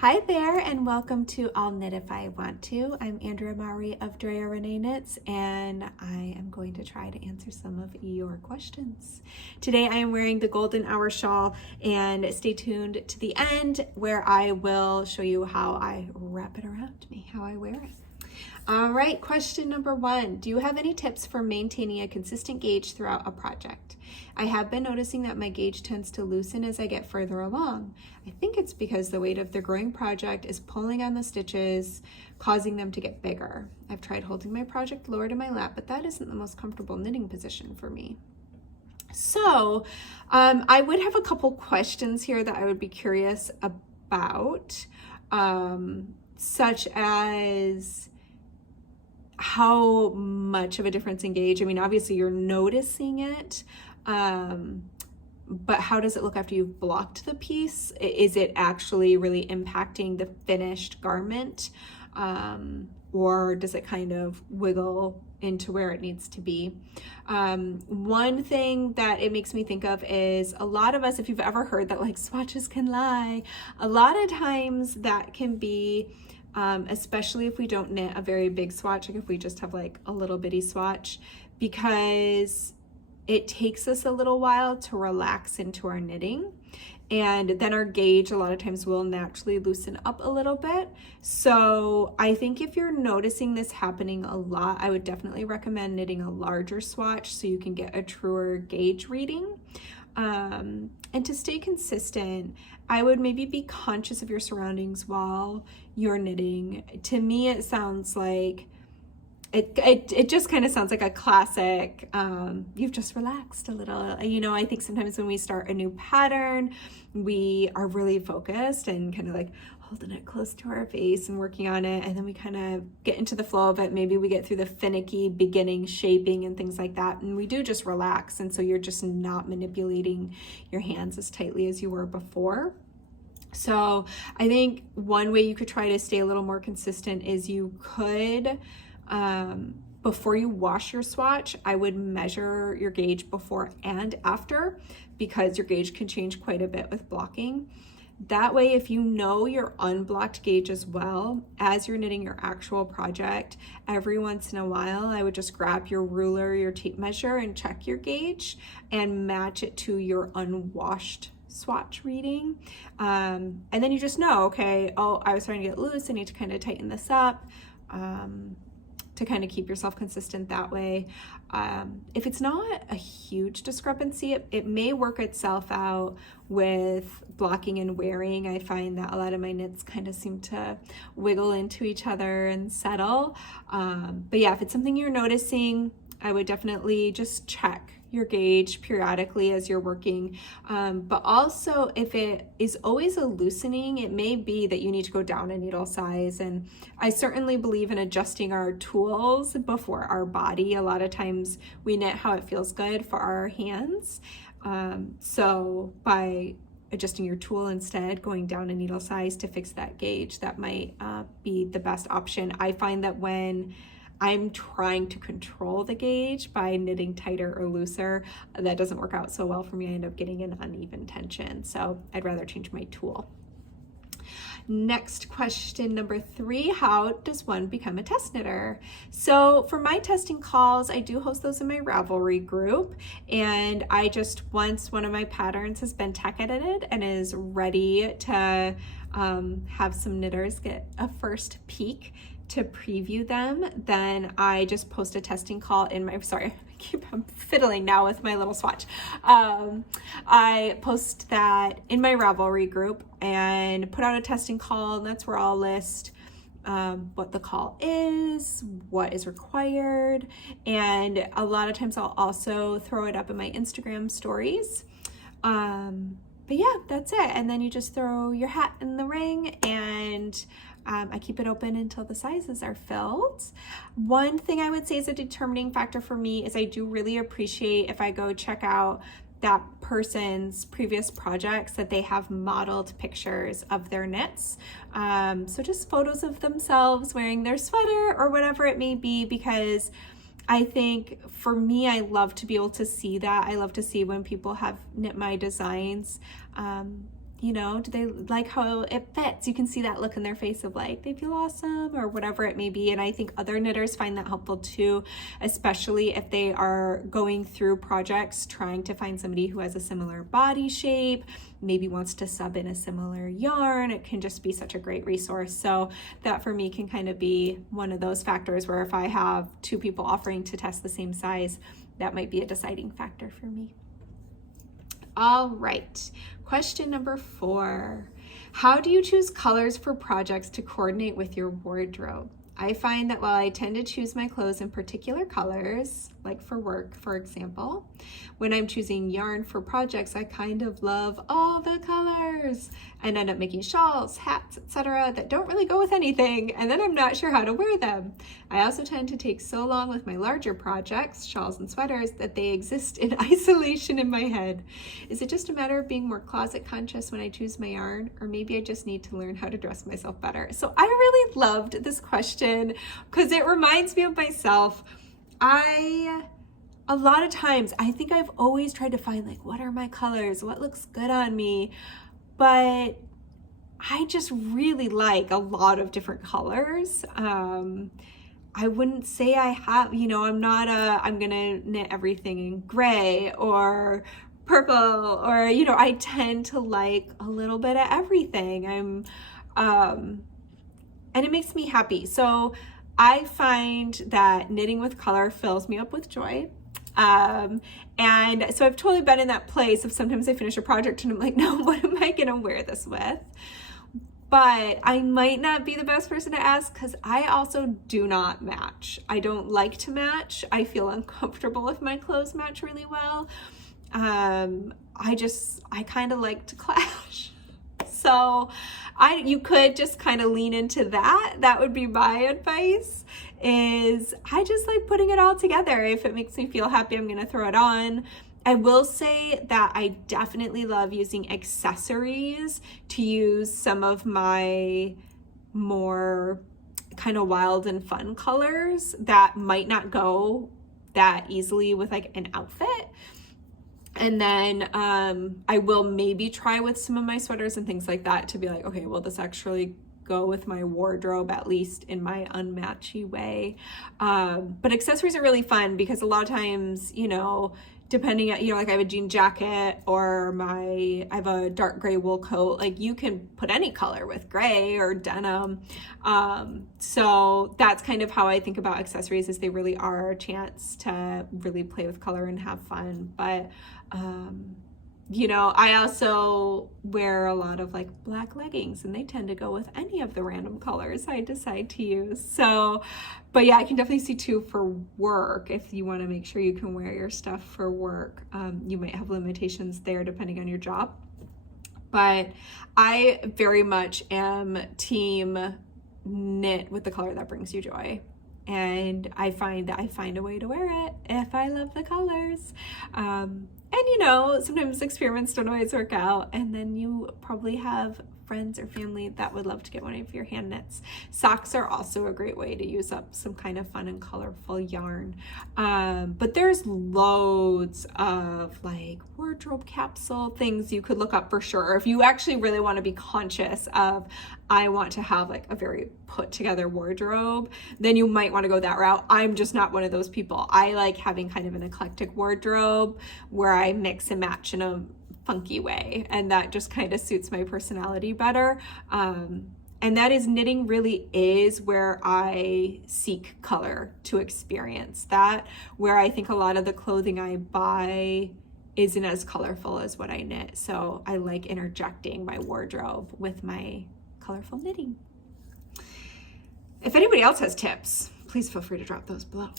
Hi there, and welcome to I'll Knit If I Want To. I'm Andrea Mowry of Drea Renee Knits, and I am going to try to answer some of your questions. Today I am wearing the Golden Hour shawl, and stay tuned to the end where I will show you how I wrap it around me, how I wear it. All right, question number 1. Do you have any tips for maintaining a consistent gauge throughout a project? I have been noticing that my gauge tends to loosen as I get further along. I think it's because the weight of the growing project is pulling on the stitches, causing them to get bigger. I've tried holding my project lower to my lap, but that isn't the most comfortable knitting position for me. So I would have a couple questions here that I would be curious about, such as how much of a difference in gauge. I mean, obviously you're noticing it, but how does it look after you've blocked the piece? Is it actually really impacting the finished garment? Or does it kind of wiggle into where it needs to be? One thing that it makes me think of is a lot of us, if you've ever heard that like swatches can lie, a lot of times that can be especially if we don't knit a very big swatch, like if we just have like a little bitty swatch, because it takes us a little while to relax into our knitting. And then our gauge a lot of times will naturally loosen up a little bit. So I think if you're noticing this happening a lot, I would definitely recommend knitting a larger swatch so you can get a truer gauge reading. And to stay consistent, I would maybe be conscious of your surroundings while you're knitting. To me, it sounds like it just kind of sounds like a classic, you've just relaxed a little. You know, I think sometimes when we start a new pattern, we are really focused and kind of like holding it close to our face and working on it, and then we kind of get into the flow of it. Maybe we get through the finicky beginning shaping and things like that, and we do just relax, and so you're just not manipulating your hands as tightly as you were before. So I think one way you could try to stay a little more consistent is you could, before you wash your swatch, I would measure your gauge before and after, because your gauge can change quite a bit with blocking. That way, if you know your unblocked gauge as well, as you're knitting your actual project, every once in a while, I would just grab your ruler, your tape measure, and check your gauge and match it to your unwashed swatch reading. And then you just know, okay, oh, I was starting to get loose, I need to kind of tighten this up. To kind of keep yourself consistent that way. If it's not a huge discrepancy, it may work itself out with blocking and wearing. I find that a lot of my knits kind of seem to wiggle into each other and settle. But yeah, if it's something you're noticing, I would definitely just check your gauge periodically as you're working. But also, if it is always a loosening, it may be that you need to go down a needle size. And I certainly believe in adjusting our tools before our body. A lot of times we knit how it feels good for our hands. So by adjusting your tool instead, going down a needle size to fix that gauge, that might be the best option. I find that when I'm trying to control the gauge by knitting tighter or looser, that doesn't work out so well for me. I end up getting an uneven tension. So I'd rather change my tool. Next question, number 3, how does one become a test knitter? So for my testing calls, I do host those in my Ravelry group. And I just, once one of my patterns has been tech edited and is ready to have some knitters get a first peek to preview them, then I just post a testing call in my, I'm fiddling now with my little swatch. I post that in my Ravelry group and put out a testing call, and that's where I'll list what the call is, what is required, and a lot of times I'll also throw it up in my Instagram stories. But yeah, that's it. And then you just throw your hat in the ring, and I keep it open until the sizes are filled. One thing I would say is a determining factor for me is I do really appreciate if I go check out that person's previous projects that they have modeled pictures of their knits. So just photos of themselves wearing their sweater or whatever it may be, because I think for me, I love to be able to see that. I love to see when people have knit my designs. You know, do they like how it fits? You can see that look in their face of like, they feel awesome or whatever it may be. And I think other knitters find that helpful too, especially if they are going through projects trying to find somebody who has a similar body shape, maybe wants to sub in a similar yarn. It can just be such a great resource. So that for me can kind of be one of those factors where if I have two people offering to test the same size, that might be a deciding factor for me. All right, question number 4. How do you choose colors for projects to coordinate with your wardrobe? I find that while I tend to choose my clothes in particular colors, like for work, for example, when I'm choosing yarn for projects, I kind of love all the colors and end up making shawls, hats, etc. that don't really go with anything, and then I'm not sure how to wear them. I also tend to take so long with my larger projects, shawls and sweaters, that they exist in isolation in my head. Is it just a matter of being more closet conscious when I choose my yarn, or maybe I just need to learn how to dress myself better? So I really loved this question because it reminds me of myself. A lot of times, I think I've always tried to find like, what are my colors? What looks good on me? But I just really like a lot of different colors. I wouldn't say I have, I'm gonna knit everything in gray or purple, or, I tend to like a little bit of everything. And it makes me happy. So I find that knitting with color fills me up with joy. And so I've totally been in that place of sometimes I finish a project and I'm like, no, what am I gonna wear this with? But I might not be the best person to ask because I also do not match. I don't like to match. I feel uncomfortable if my clothes match really well. I kind of like to clash. So you could just kind of lean into that. That would be my advice, is I just like putting it all together. If it makes me feel happy, I'm going to throw it on. I will say that I definitely love using accessories to use some of my more kind of wild and fun colors that might not go that easily with like an outfit. And then I will maybe try with some of my sweaters and things like that to be like, okay, will this actually go with my wardrobe, at least in my unmatchy way? But accessories are really fun because a lot of times, depending on, like I have a jean jacket or I have a dark gray wool coat, like you can put any color with gray or denim. So that's kind of how I think about accessories, is they really are a chance to really play with color and have fun. But, I also wear a lot of like black leggings and they tend to go with any of the random colors I decide to use. So, but yeah, I can definitely see too for work, if you want to make sure you can wear your stuff for work, you might have limitations there depending on your job. But I very much am team knit with the color that brings you joy. And I find that I find a way to wear it if I love the colors. And sometimes experiments don't always work out, and then you probably have friends or family that would love to get one of your hand knits. Socks are also a great way to use up some kind of fun and colorful yarn. But there's loads of like wardrobe capsule things you could look up for sure. If you actually really want to be conscious of, I want to have like a very put together wardrobe, then you might want to go that route. I'm just not one of those people. I like having kind of an eclectic wardrobe where I mix and match in a funky way, and that just kind of suits my personality better. And that is, knitting really is where I seek color to experience that, where I think a lot of the clothing I buy isn't as colorful as what I knit. So I like interjecting my wardrobe with my colorful knitting. If anybody else has tips, please feel free to drop those below.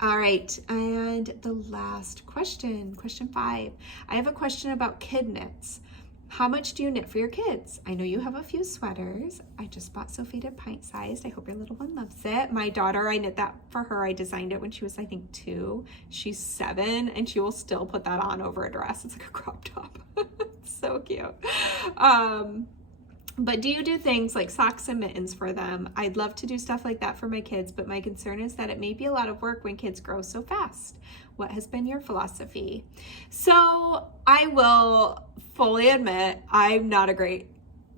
All right, and the last question, question 5. I have a question about kid knits. How much do you knit for your kids? I know you have a few sweaters. I just bought Sophie to pint sized. I hope your little one loves it. My daughter, I knit that for her. I designed it when she was, I think, 2. She's 7, and she will still put that on over a dress. It's like a crop top. So cute. But do you do things like socks and mittens for them? I'd love to do stuff like that for my kids, but my concern is that it may be a lot of work when kids grow so fast. What has been your philosophy? So I will fully admit I'm not a great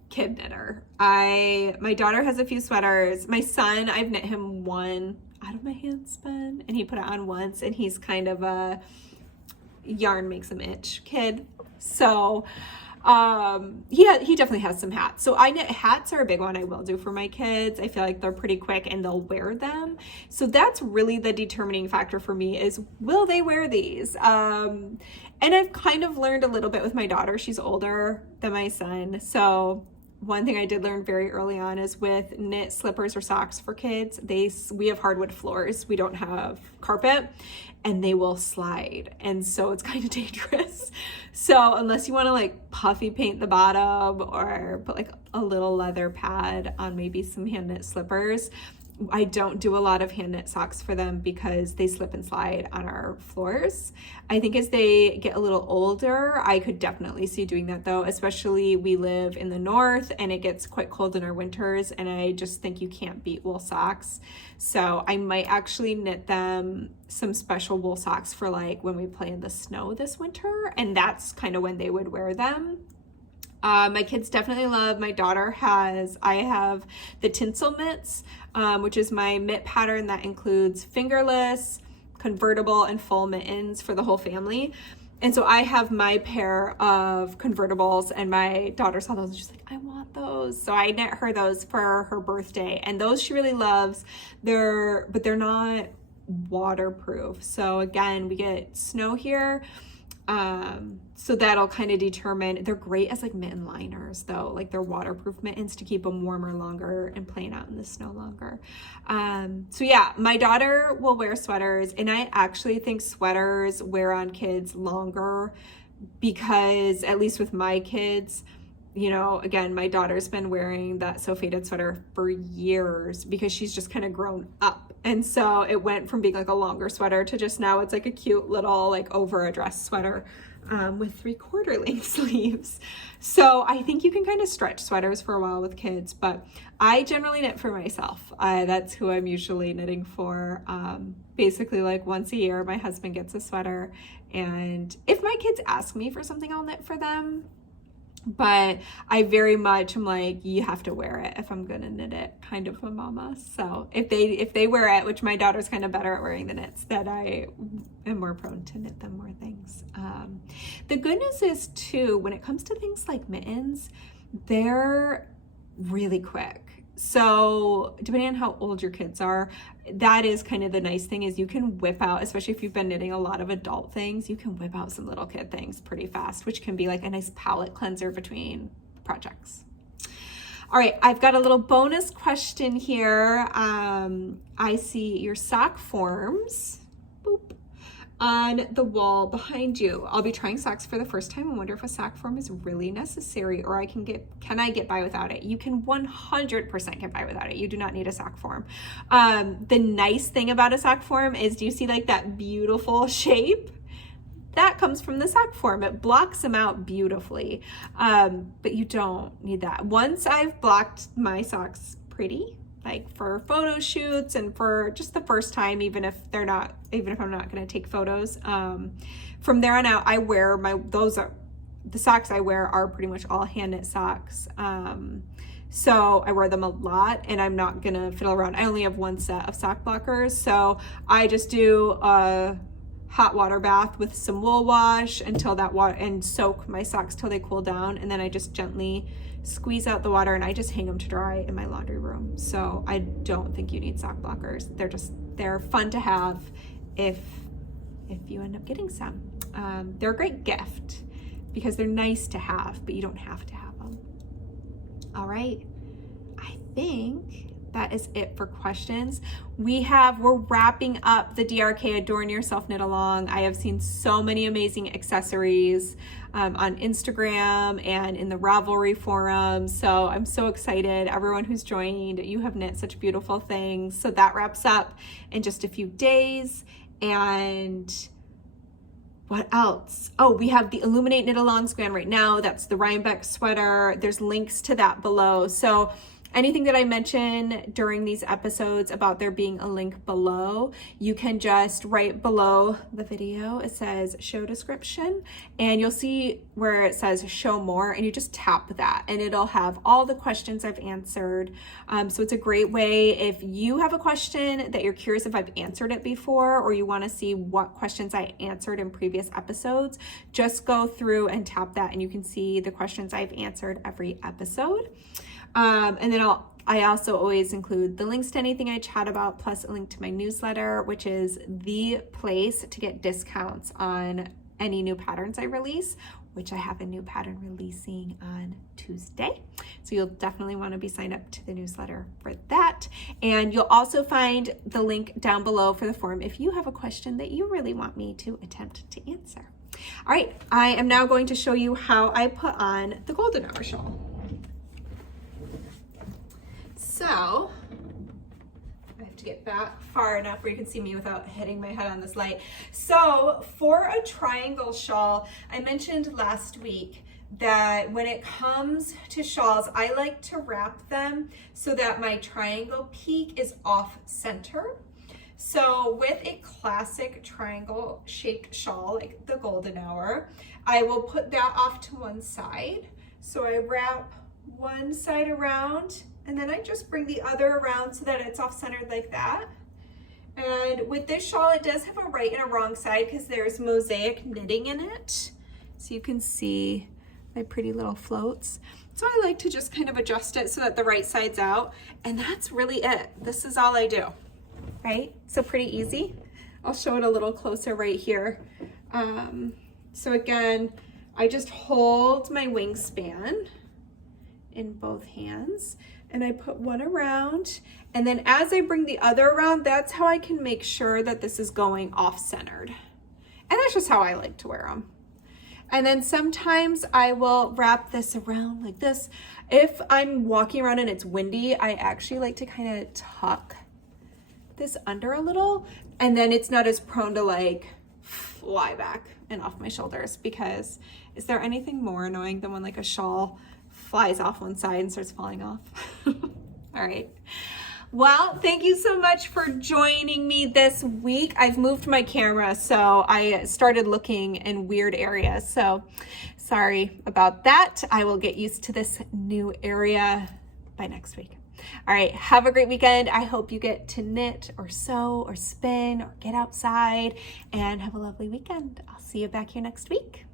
kid knitter. My daughter has a few sweaters. My son, I've knit him one out of my handspun, and he put it on once, and he's kind of a yarn makes him itch kid. So he definitely has some hats. So I knit hats are a big one I will do for my kids. I feel like they're pretty quick and they'll wear them. So that's really the determining factor for me is, will they wear these? And I've kind of learned a little bit with my daughter. She's older than my son. So one thing I did learn very early on is with knit slippers or socks for kids, we have hardwood floors. We don't have carpet, and they will slide. And so it's kind of dangerous. So unless you want to like puffy paint the bottom or put like a little leather pad on maybe some hand knit slippers, I don't do a lot of hand knit socks for them because they slip and slide on our floors. I think as they get a little older, I could definitely see doing that though, especially we live in the north and it gets quite cold in our winters, and I just think you can't beat wool socks. So I might actually knit them some special wool socks for like when we play in the snow this winter, and that's kind of when they would wear them. My kids definitely love, my daughter I have the tinsel mitts, which is my mitt pattern that includes fingerless, convertible, and full mittens for the whole family. And so I have my pair of convertibles, and my daughter saw those and she's like, I want those. So I knit her those for her birthday, and those she really loves. But they're not waterproof. So again, we get snow here. So that'll kind of determine. They're great as like mitten liners though, like they're waterproof mittens to keep them warmer longer and playing out in the snow longer. So yeah, my daughter will wear sweaters, and I actually think sweaters wear on kids longer because, at least with my kids, you know, again, my daughter's been wearing that So Faded sweater for years because she's just kind of grown up. And so it went from being like a longer sweater to just now it's like a cute little like over a dress sweater with 3/4 length sleeves. So I think you can kind of stretch sweaters for a while with kids, but I generally knit for myself. That's who I'm usually knitting for. Basically like once a year, my husband gets a sweater, and if my kids ask me for something, I'll knit for them. But I very much am like, you have to wear it if I'm gonna knit it, kind of a mama. So if they wear it, which my daughter's kind of better at wearing the knits, that I am more prone to knit them more things. The good news is too, when it comes to things like mittens, they're really quick. So depending on how old your kids are, that is kind of the nice thing, is you can whip out, especially if you've been knitting a lot of adult things, you can whip out some little kid things pretty fast, which can be like a nice palette cleanser between projects. All right, I've got a little bonus question here. I see your sock forms. Boop. On the wall behind you. I'll be trying socks for the first time and wonder if a sock form is really necessary, or can I get by without it? You can 100% get by without it. You do not need a sock form. The nice thing about a sock form is, do you see like that beautiful shape? That comes from the sock form. It blocks them out beautifully, but you don't need that. Once I've blocked my socks pretty, like for photo shoots and for just the first time, even if I'm not going to take photos. From there on out, I wear the socks I wear are pretty much all hand knit socks. So I wear them a lot, and I'm not going to fiddle around. I only have one set of sock blockers. So I just do a hot water bath with some wool wash until that water, and soak my socks till they cool down. And then I just gently squeeze out the water, and I just hang them to dry in my laundry room. So I don't think you need sock blockers. They're fun to have if you end up getting some. They're a great gift because they're nice to have, but you don't have to have them. All right, I think that is it for questions. We're wrapping up the DRK Adorn Yourself Knit Along. I have seen so many amazing accessories on Instagram and in the Ravelry forum. So I'm so excited. Everyone who's joined, you have knit such beautiful things. So that wraps up in just a few days. And What else? Oh, we have the Illuminate Knit Along span right now. That's the Rhinebeck sweater. There's links to that below. So anything that I mention during these episodes about there being a link below, you can just right below the video, it says show description, and you'll see where it says show more, and you just tap that and it'll have all the questions I've answered. So it's a great way if you have a question that you're curious if I've answered it before, or you want to see what questions I answered in previous episodes, just go through and tap that and you can see the questions I've answered every episode. And then I also always include the links to anything I chat about, plus a link to my newsletter, which is the place to get discounts on any new patterns I release, which I have a new pattern releasing on Tuesday. So you'll definitely want to be signed up to the newsletter for that. And you'll also find the link down below for the form if you have a question that you really want me to attempt to answer. All right, I am now going to show you how I put on the golden hour shawl. So, I have to get back far enough where you can see me without hitting my head on this light. So, for a triangle shawl, I mentioned last week that when it comes to shawls, I like to wrap them so that my triangle peak is off center. So with a classic triangle shaped shawl like the golden hour, I will put that off to one side. So I wrap one side around, and then I just bring the other around so that it's off-centered like that. And with this shawl, it does have a right and a wrong side because there's mosaic knitting in it. So you can see my pretty little floats. So I like to just kind of adjust it so that the right side's out. And that's really it. This is all I do, right? So pretty easy. I'll show it a little closer right here. So again, I just hold my wingspan in both hands, and I put one around, and then as I bring the other around, that's how I can make sure that this is going off-centered. And that's just how I like to wear them. And then sometimes I will wrap this around like this. If I'm walking around and it's windy, I actually like to kind of tuck this under a little, and then it's not as prone to like fly back and off my shoulders, because is there anything more annoying than when like a shawl flies off one side and starts falling off? All right. Well, thank you so much for joining me this week. I've moved my camera, so I started looking in weird areas. So sorry about that. I will get used to this new area by next week. All right, have a great weekend. I hope you get to knit or sew or spin or get outside, and have a lovely weekend. I'll see you back here next week.